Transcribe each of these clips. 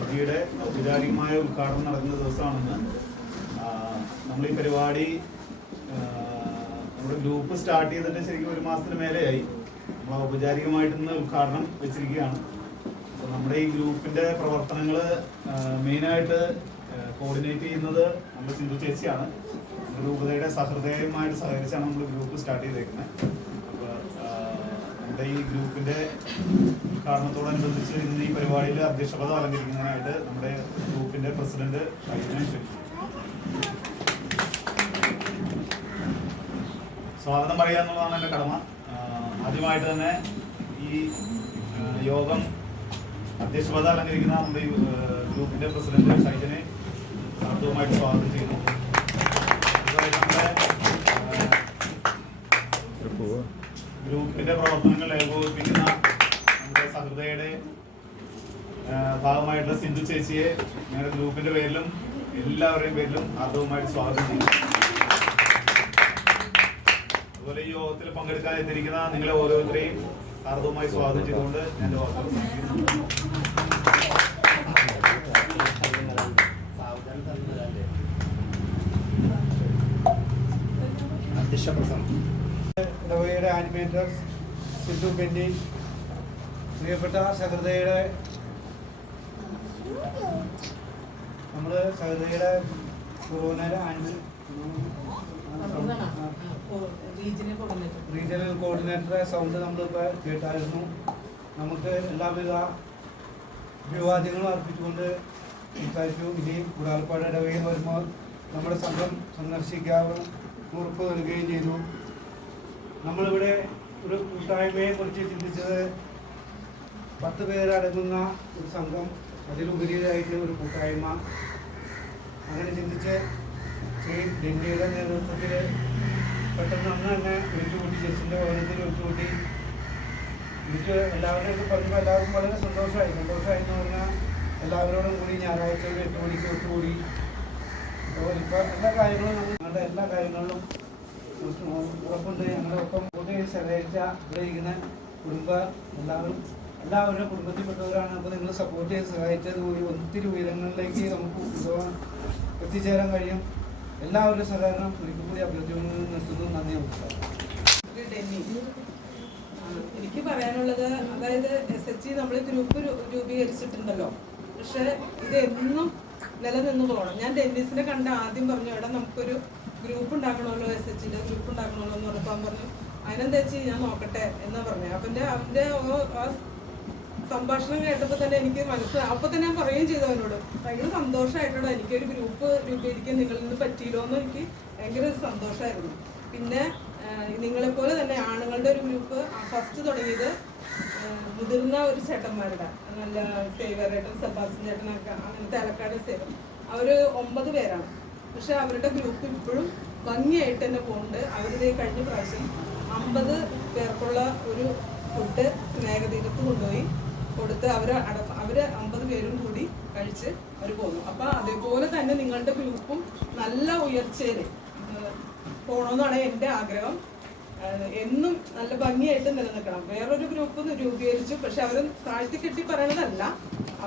എനർജിയുടെ ഔപചാരികമായ ഉദ്ഘാടനം നടക്കുന്ന ദിവസമാണെന്ന്. നമ്മൾ ഈ പരിപാടി നമ്മുടെ ഗ്രൂപ്പ് സ്റ്റാർട്ട് ചെയ്തിട്ട് ശരിക്കും 1 മാസത്തിന് മേലെയായി. നമ്മൾ ഔപചാരികമായിട്ട് ഇന്ന് ഉദ്ഘാടനം വെച്ചിരിക്കുകയാണ്. അപ്പോൾ നമ്മുടെ ഈ ഗ്രൂപ്പിൻ്റെ പ്രവർത്തനങ്ങൾ മെയിനായിട്ട് കോർഡിനേറ്റ് ചെയ്യുന്നത് നമ്മുടെ സിന്ധു ചേച്ചിയാണ്. രൂപതയുടെ സഹൃദയമായിട്ട് സഹകരിച്ചാണ് നമ്മൾ ഗ്രൂപ്പ് സ്റ്റാർട്ട് ചെയ്തേക്കുന്നത്. അപ്പോൾ നമ്മുടെ ഈ ഗ്രൂപ്പിൻ്റെ ഉദ്ഘാടനത്തോടനുബന്ധിച്ച് ഇന്ന് ഈ പരിപാടിയിൽ അധ്യക്ഷപദം അലങ്കരിക്കുന്നതിനായിട്ട് നമ്മുടെ ഗ്രൂപ്പിൻ്റെ പ്രസിഡന്റ് ഷൈജനെ ക്ഷണിച്ചു. സ്വാഗതം പറയുക എന്നുള്ളതാണ് എൻ്റെ കടമ. ആദ്യമായിട്ട് തന്നെ ഈ യോഗം അധ്യക്ഷപദം അലങ്കരിക്കുന്ന നമ്മുടെ ഈ ഗ്രൂപ്പിൻ്റെ പ്രസിഡന്റ് ഷൈജനെ സാധുവുമായിട്ട് സ്വാഗതം ചെയ്യുന്നു. നമ്മുടെ ഗ്രൂപ്പിന്റെ പ്രവർത്തനങ്ങൾ ഏകോപിപ്പിക്കുന്ന നമ്മുടെ സഹൃദയുടെ ഭാഗമായിട്ടുള്ള സിന്ധു ചേച്ചിയെ ഞങ്ങളുടെ ഗ്രൂപ്പിന്റെ പേരിലും എല്ലാവരുടെയും പേരിലും ആർദ്രവുമായിട്ട് സ്വാഗതം ചെയ്യുന്നു. അതുപോലെ ഈ യോഗത്തിൽ പങ്കെടുക്കാൻ എത്തിയിരിക്കുന്ന നിങ്ങളെ ഓരോരുത്തരെയും ആർദ്രവുമായി സ്വാഗതം ചെയ്തുകൊണ്ട് ഞാൻ ഇടവകയുടെ ആനിമേറ്റർ സിന്ധു ബെന്നി, പ്രിയപ്പെട്ട സഹൃദയുടെ സഹൃദയുടെ റീജിയണൽ കോർഡിനേറ്ററെ സൗണ്ട് നമ്മളിപ്പോൾ കേട്ടായിരുന്നു. നമുക്ക് എല്ലാവിധ അഭിവാദ്യങ്ങളും അർപ്പിച്ചുകൊണ്ട് സംസാരിച്ചു. ഇനി കുടാൽപ്പാട് ഇടവകയിൽ വരുമ്പോൾ നമ്മുടെ സംഘം സന്ദർശിക്കാനും ഉറപ്പ് നൽകുകയും ചെയ്തു. നമ്മളിവിടെ ഒരു കൂട്ടായ്മയെ കുറിച്ച് ചിന്തിച്ചത് 10 പേരടങ്ങുന്ന ഒരു സംഘം, അതിലുപരിയായിട്ട് ഒരു കൂട്ടായ്മ. അങ്ങനെ ചിന്തിച്ച് ശ്രീ ഡെന്നിയുടെ നേതൃത്വത്തിൽ പെട്ടെന്ന് അന്ന് തന്നെ വിളിച്ചുകൂട്ടി, ജസ്റ്റിൻ്റെ ഭവനത്തിൽ വിളിച്ചുകൂട്ടി. എനിക്ക് എല്ലാവരുടെയും പറഞ്ഞപ്പോൾ എല്ലാവർക്കും വളരെ സന്തോഷമായി എന്ന് പറഞ്ഞാൽ എല്ലാവരോടും കൂടി ഞായറാഴ്ച 8 മണിക്ക് ഒത്തുകൂടി. അപ്പോൾ ഇപ്പോൾ എല്ലാ കാര്യങ്ങളിലും ഉറപ്പുണ്ട്. ഞങ്ങളുടെ ഒപ്പം കൂട്ടി സഹകരിച്ച ഇവിടെ ഇരിക്കുന്ന എല്ലാവരുടെ കുടുംബത്തിൽപ്പെട്ടവരാണ്. അപ്പോൾ നിങ്ങൾ സപ്പോർട്ട് ചെയ്ത് സഹായിച്ചത് ഒത്തിരി ഉയരങ്ങളിലേക്ക് നമുക്ക് എത്തിച്ചേരാൻ കഴിയും. എല്ലാവരുടെ സഹകരണം ഒരിക്കൽ കൂടി അഭ്യർത്ഥിക്കുന്നു. നിർത്തുന്നു. നന്ദി. എനിക്ക് പറയാനുള്ളത്, അതായത് SHG നമ്മൾ ഗ്രൂപ്പ് രൂപീകരിച്ചിട്ടുണ്ടല്ലോ, പക്ഷെ ഇത് എന്നും നിലനിന്ന് പോകണം. ഞാൻ ഡെന്നിസിനെ കണ്ട ആദ്യം പറഞ്ഞു, എടാ നമുക്കൊരു ഗ്രൂപ്പ് ഉണ്ടാക്കണമല്ലോ, SHGയുടെ ഗ്രൂപ്പ് ഉണ്ടാക്കണമല്ലോ എന്ന് പറഞ്ഞപ്പോൾ പറഞ്ഞു അതിനെന്താ വെച്ച് ഞാൻ നോക്കട്ടെ എന്നാ പറഞ്ഞു. അവൻ്റെ ആ സംഭാഷണം കേട്ടപ്പോൾ തന്നെ എനിക്ക് മനസ്സിലായി. അപ്പോൾ തന്നെ ഞാൻ പറയുകയും ചെയ്തു അവനോട്, ഭയങ്കര സന്തോഷമായിട്ടോ എനിക്കൊരു ഗ്രൂപ്പ് രൂപീകരിക്കാൻ നിങ്ങളിൽ നിന്ന് പറ്റിയില്ലോ എന്ന് എനിക്ക് ഭയങ്കര സന്തോഷമായിരുന്നു. പിന്നെ നിങ്ങളെപ്പോലെ തന്നെ ആണുങ്ങളുടെ ഒരു ഗ്രൂപ്പ് ഫസ്റ്റ് തുടങ്ങിയത് മുതിർന്ന ഒരു ചേട്ടന്മാരുടെ, നല്ല സേവ്യറേട്ടൻ, സെബാസ്റ്റ്യൻ ചേട്ടനൊക്കെ, അങ്ങനത്തെ ആലക്കാട് സേവ, അവർ 9 പേരാണ്. പക്ഷെ അവരുടെ ഗ്രൂപ്പ് ഇപ്പോഴും ഭംഗിയായിട്ട് തന്നെ പോകുന്നുണ്ട്. അവരുടെ കഴിഞ്ഞ പ്രാവശ്യം 50 പേർക്കുള്ള ഒരു ഫുഡ് സ്നേഹതീരത്ത് കൊണ്ടുപോയി കൊടുത്ത് അവർ 50 പേരും കൂടി കഴിച്ച് അവർ പോകുന്നു. അപ്പം അതേപോലെ തന്നെ നിങ്ങളുടെ ഗ്രൂപ്പും നല്ല ഉയർച്ചയിൽ പോകണമെന്നാണ് എൻ്റെ ആഗ്രഹം. എന്നും നല്ല ഭംഗിയായിട്ട് നിലനിൽക്കണം. വേറൊരു ഗ്രൂപ്പ് രൂപീകരിച്ചു, പക്ഷെ അവർ താഴ്ത്തിക്കെട്ടി പറയണതല്ല,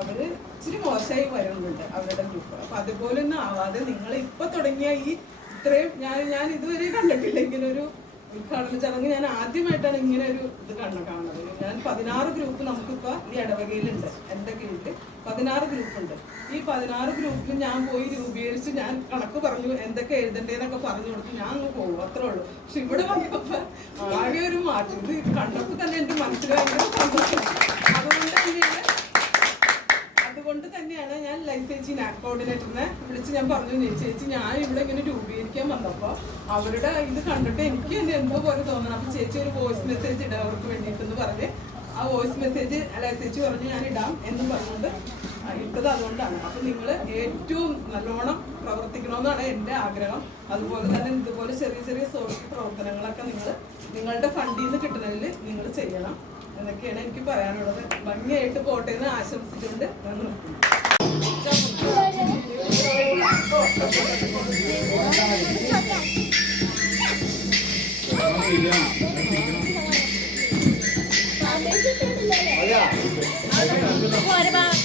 അവർ ഇച്ചിരി മോശമായി വരുന്നുണ്ട് അവരുടെ ഗ്രൂപ്പ്. അപ്പം അതുപോലെ ഒന്നും ആവാതെ നിങ്ങൾ ഇപ്പം തുടങ്ങിയ ഈ ഇത്രയും ഞാൻ ഇതുവരെ കണ്ടിട്ടില്ല ഇങ്ങനെ ഒരു ഉദ്ഘാടന ചടങ്ങ്. ഞാൻ ആദ്യമായിട്ടാണ് ഇങ്ങനെ ഒരു ഇത് കാണുന്നത്. ഞാൻ 16 ഗ്രൂപ്പ് നമുക്കിപ്പോൾ ഈ ഇടവകയിലുണ്ട്. എൻ്റെ കീഴിൽ 16 ഗ്രൂപ്പുണ്ട്. ഈ 16 ഗ്രൂപ്പിൽ ഞാൻ പോയി രൂപീകരിച്ച് ഞാൻ കണക്ക് പറഞ്ഞു, എന്തൊക്കെ എഴുതണ്ടേന്നൊക്കെ പറഞ്ഞു കൊടുത്ത് ഞാൻ അങ്ങ് പോകും, അത്രേ ഉള്ളൂ. പക്ഷെ ഇവിടെ വന്നപ്പോൾ ആകെ ഒരു മാറ്റം. ഇത് കണ്ടപ്പോൾ തന്നെ എൻ്റെ മനസ്സിൽ ഭയങ്കര സന്തോഷം. അതുകൊണ്ട് തന്നെയാണ് ഞാൻ ലൈഫ് ചേച്ചി കോർഡിനേറ്ററിനെ വിളിച്ച് ഞാൻ പറഞ്ഞു, ചേച്ചി ഞാൻ ഇവിടെ ഇങ്ങനെ രൂപീകരിക്കാൻ വന്നപ്പോൾ അവരുടെ ഇത് കണ്ടിട്ട് എനിക്ക് തന്നെ എന്തോ പോലെ തോന്നണം. അപ്പോൾ ചേച്ചി ഒരു വോയിസ് മെസ്സേജ് ഇടാം അവർക്ക് വേണ്ടിയിട്ടെന്ന് പറഞ്ഞ് ആ വോയിസ് മെസ്സേജ് ലൈഫ് ചേച്ചി പറഞ്ഞു ഞാൻ ഇടാം എന്നും പറഞ്ഞുകൊണ്ട് ഇട്ടത് അതുകൊണ്ടാണ്. അപ്പം നിങ്ങൾ ഏറ്റവും നല്ലോണം പ്രവർത്തിക്കണമെന്നാണ് എൻ്റെ ആഗ്രഹം. അതുപോലെ തന്നെ ഇതുപോലെ ചെറിയ ചെറിയ സോഷ്യൽ പ്രവർത്തനങ്ങളൊക്കെ നിങ്ങളുടെ ഫണ്ടിൽ നിന്ന് കിട്ടുന്നതിൽ നിങ്ങൾ ചെയ്യണം എന്നൊക്കെയാണ് എനിക്ക് പറയാനുള്ളത്. ഭംഗിയായിട്ട് പോട്ടെ എന്ന് ആശംസിച്ചുകൊണ്ട് ഞാൻ നിർത്തുന്നു. What about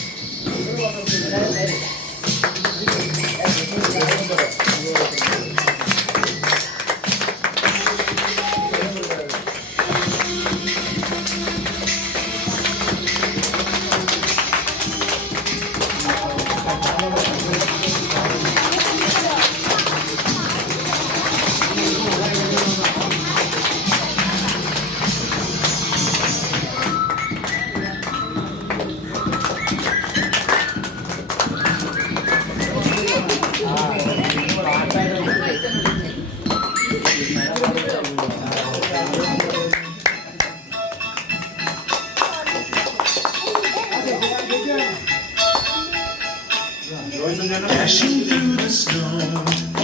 Dashing through the snow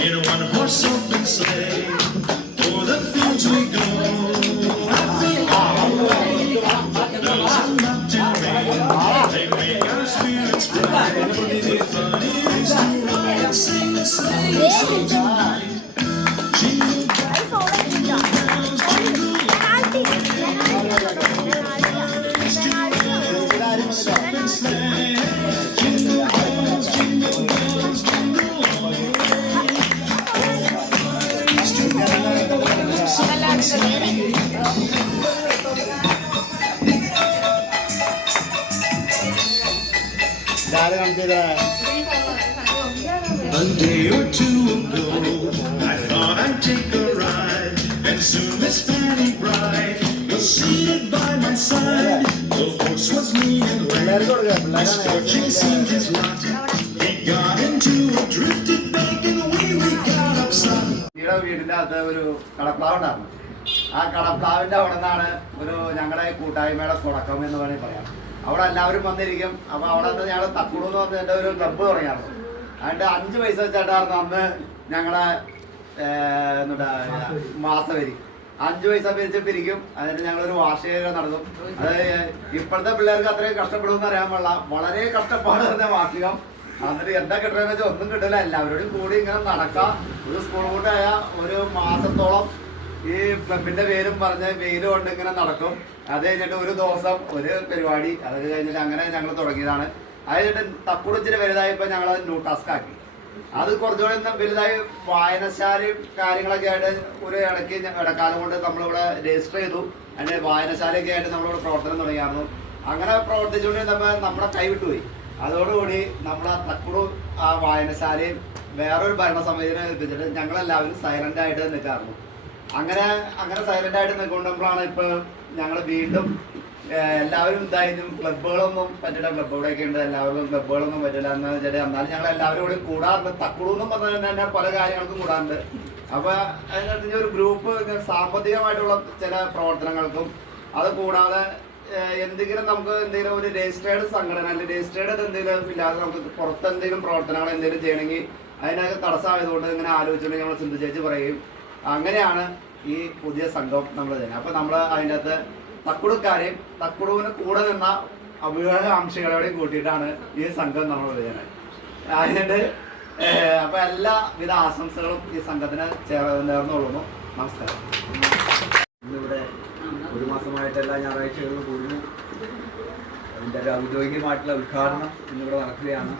in a one-horse open sleigh. O'er the fields we go. Happy bells and mountain rain. They make our spirits bright. What fun it is to ride and sing a sleighing song tonight. Jingle bells, jingle open sleigh. Jingle bells, jingle bells, jingle all the way. Used to ride the one-horse open sleigh. A day or two ago, I thought I'd take a ride, and soon Miss Fanny Bride was seated by my side. The horse was lean and lank, misfortune seemed his lot. He got into a drifted bank, and away we got upside. വീടിൻ്റെ അകത്ത് ഒരു കടപ്ലാവ് ഉണ്ടായിരുന്നു. ആ കടപ്ലാവിൻ്റെ അവിടെ നിന്നാണ് ഒരു ഞങ്ങളുടെ കൂട്ടായ്മയുടെ തുടക്കം എന്ന് വേണമെങ്കിൽ പറയാം. അവിടെ എല്ലാവരും വന്നിരിക്കും. അപ്പോൾ അവിടെ നിന്ന് ഞങ്ങൾ തക്കുടു എന്ന് പറഞ്ഞ ഒരു ക്ലബ്ബ് തുടങ്ങിയായിരുന്നു. അതിൻ്റെ 5 പൈസ വെച്ചിട്ടായിരുന്നു അന്ന് ഞങ്ങളെ എന്താ മാസവരി 5 പൈസ പിരിച്ച് പിരിക്കും. അതിന് ഞങ്ങളൊരു വാർഷികം നടത്തും. അത് ഇപ്പോഴത്തെ പിള്ളേർക്ക് അത്രയും കഷ്ടപ്പെടുമെന്ന് അറിയാൻ പാടില്ല. വളരെ കഷ്ടപ്പാട് തന്നെ വാർഷികം. എന്നിട്ട് എന്താ കിട്ടണമെന്ന് വെച്ചാൽ ഒന്നും കിട്ടില്ല. എല്ലാവരോടും കൂടി ഇങ്ങനെ നടക്കാം. ഒരു സ്കൂൾ കൂട്ടായ ഒരു മാസത്തോളം ഈ ക്ലബിന്റെ പേരും പറഞ്ഞ് വെയിലും കൊണ്ട് ഇങ്ങനെ നടക്കും. അത് കഴിഞ്ഞിട്ട് ഒരു ദിവസം ഒരു പരിപാടി, അത് കഴിഞ്ഞിട്ട് അങ്ങനെ ഞങ്ങൾ തുടങ്ങിയതാണ്. അത് കഴിഞ്ഞിട്ട് തക്കുടിച്ചിട്ട് വലുതായപ്പോൾ ഞങ്ങൾ അത് ന്യൂ ടാസ്ക് ആക്കി. അത് കുറച്ചുകൂടി വലുതായി വായനശാലയും കാര്യങ്ങളൊക്കെ ആയിട്ട് ഒരു ഇടക്കാലം കൊണ്ട് നമ്മളിവിടെ രജിസ്റ്റർ ചെയ്തു. അതിൻ്റെ വായനശാലയൊക്കെ ആയിട്ട് നമ്മളിവിടെ പ്രവർത്തനം തുടങ്ങിയായിരുന്നു. അങ്ങനെ പ്രവർത്തിച്ചുകൊണ്ടിരുന്നപ്പോൾ നമ്മുടെ കൈവിട്ടുപോയി. അതോടുകൂടി നമ്മുടെ തക്കുടു ആ വായനശാലയും വേറൊരു ഭരണസമിതിനെ ഏൽപ്പിച്ചിട്ട് ഞങ്ങളെല്ലാവരും സൈലന്റ് ആയിട്ട് നിൽക്കാറുണ്ട്. അങ്ങനെ സൈലന്റ് ആയിട്ട് നിൽക്കൊണ്ടുമ്പോഴാണ് ഇപ്പോൾ ഞങ്ങൾ വീണ്ടും എല്ലാവരും ഇതായിരുന്നു. ക്ലബ്ബുകളൊന്നും പറ്റില്ല, ക്ലബ്ബുകളൊക്കെ ഉണ്ട്, എല്ലാവർക്കും ക്ലബ്ബുകളൊന്നും പറ്റില്ല എന്ന് വെച്ചാൽ എന്നാലും ഞങ്ങൾ എല്ലാവരും കൂടി കൂടാറുണ്ട്. തക്കുടൂന്നും പറഞ്ഞാൽ തന്നെ പല കാര്യങ്ങൾക്കും കൂടാറുണ്ട്. അപ്പോൾ അതിനകത്ത് ഒരു ഗ്രൂപ്പ് സാമ്പത്തികമായിട്ടുള്ള ചില പ്രവർത്തനങ്ങൾക്കും, അത് കൂടാതെ എന്തെങ്കിലും നമുക്ക് എന്തെങ്കിലും ഒരു രജിസ്റ്റേർഡ് സംഘടന അല്ലെങ്കിൽ രജിസ്റ്റേർഡ് എന്തെങ്കിലും ഇല്ലാതെ നമുക്ക് പുറത്ത് എന്തെങ്കിലും പ്രവർത്തനങ്ങൾ എന്തെങ്കിലും ചെയ്യണമെങ്കിൽ അതിനൊക്കെ തടസ്സമായതുകൊണ്ട് ഇങ്ങനെ ആലോചിച്ചുകൊണ്ട് ഞങ്ങൾ സിന്ധു ചേച്ചി പറയും. അങ്ങനെയാണ് ഈ പുതിയ സംഘം നമ്മൾ ചെയ്യുന്നത്. അപ്പോൾ നമ്മൾ അതിൻ്റെ അകത്ത് തക്കുടുക്കാരെയും തക്കുടുവിന് കൂടെ നിന്ന അഭികാംക്ഷികളെയും കൂട്ടിയിട്ടാണ് ഈ സംഘം നമ്മൾ ചെയ്യുന്നത്. അതിൻ്റെ അപ്പോൾ എല്ലാവിധ ആശംസകളും ഈ സംഘത്തിന് നേർന്നുകൊള്ളുന്നു. നമസ്കാരം. ഇന്നിവിടെ ഒരു മാസമായിട്ട് എല്ലാ ഞായറാഴ്ചകളിലും കൂടുന്നു. അതിൻ്റെ ഒരു ഔദ്യോഗികമായിട്ടുള്ള ഉദ്ഘാടനം ഇന്നിവിടെ നടക്കുകയാണ്.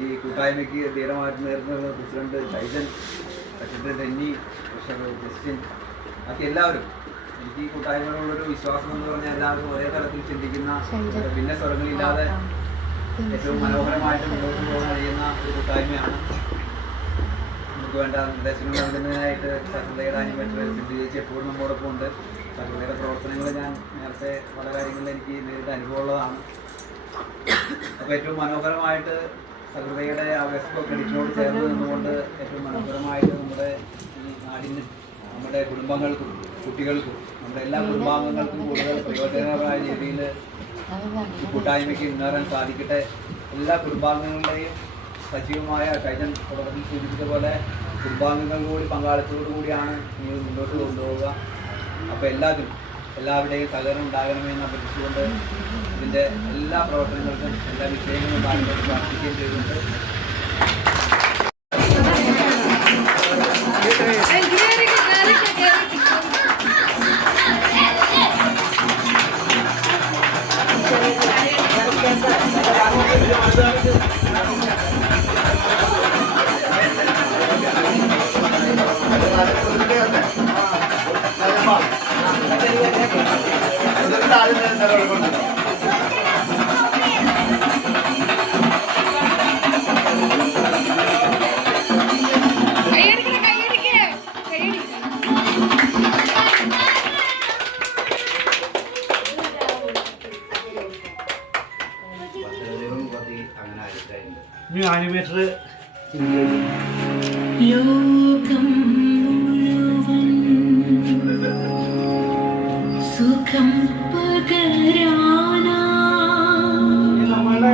ഈ കൂട്ടായ്മയ്ക്ക് ധീരമായിട്ട് നേതൃത്വം president Shaijan, secretary Denny, treasurer Christian, ബാക്കി എല്ലാവരും. എനിക്ക് ഈ കൂട്ടായ്മയോടുള്ളൊരു വിശ്വാസം എന്ന് പറഞ്ഞാൽ എല്ലാവരും ഒരേ തരത്തിൽ ചിന്തിക്കുന്ന, ഭിന്ന സ്വരങ്ങളില്ലാതെ ഏറ്റവും മനോഹരമായിട്ട് മുന്നോട്ട് പോകാൻ കഴിയുന്ന ഒരു കൂട്ടായ്മയാണ്. നമുക്ക് വേണ്ട നിർദ്ദേശങ്ങൾ നൽകുന്നതിനായിട്ട് ശാസ്ത്രയുടെ അനിമേറ്റർ സിന്ധു ചേച്ചി എപ്പോഴും നമ്മോടൊപ്പം ഉണ്ട്. ശാസ്ത്രയുടെ പ്രവർത്തനങ്ങൾ ഞാൻ നേരത്തെ പല കാര്യങ്ങളിൽ എനിക്ക് നേരിട്ട് അനുഭവമുള്ളതാണ്. അപ്പോൾ ഏറ്റവും മനോഹരമായിട്ട് സഹൃദയുടെ ആ വെസ്കോ ക്രെഡിറ്റിനോട് ചേർന്ന് നിന്നുകൊണ്ട് ഏറ്റവും മനോഹരമായിട്ട് നമ്മുടെ ഈ നാടിന്, നമ്മുടെ കുടുംബങ്ങൾക്കും കുട്ടികൾക്കും നമ്മുടെ എല്ലാ കുടുംബാംഗങ്ങൾക്കും കൂടുതൽ പ്രയോജനകരമായ രീതിയിൽ ഈ കൂട്ടായ്മയ്ക്ക് മുന്നേറാൻ സാധിക്കട്ടെ. എല്ലാ കുടുംബാംഗങ്ങളുടെയും സജീവമായ ടൈറ്റൻ തുടർന്ന് സൂചിപ്പിച്ച പോലെ കുടുംബാംഗങ്ങൾ കൂടി പങ്കാളിത്തത്തോടുകൂടിയാണ് നിങ്ങൾ മുന്നോട്ട് കൊണ്ടുപോവുക. അപ്പോൾ എല്ലാവരുടെയും സഹകരണം ഉണ്ടാകണമെന്ന് അഭ്യർത്ഥിച്ചുകൊണ്ട് ഇതിൻ്റെ എല്ലാ പ്രവർത്തനങ്ങൾക്കും എല്ലാ വിഷയങ്ങളും ഉണ്ടാകുന്നത് പ്രാർത്ഥിക്കുകയും ചെയ്തുകൊണ്ട് ആനിമേറ്റർ ലോകം മുഴുവൻ സുഖം പകരാനാ നമ്മളുടെ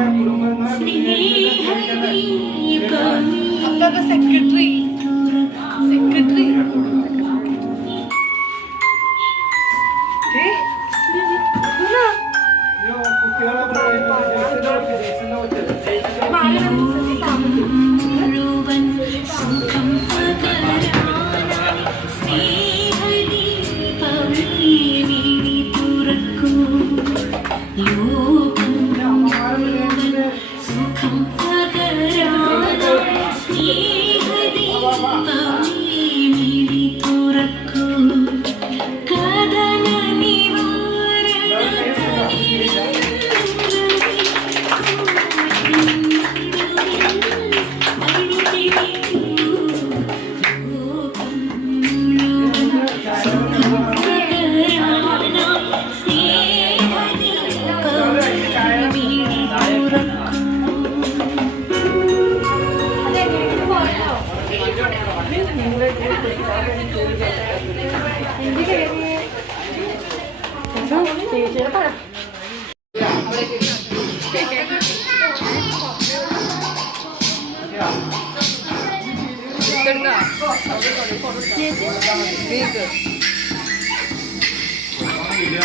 ഇല്ല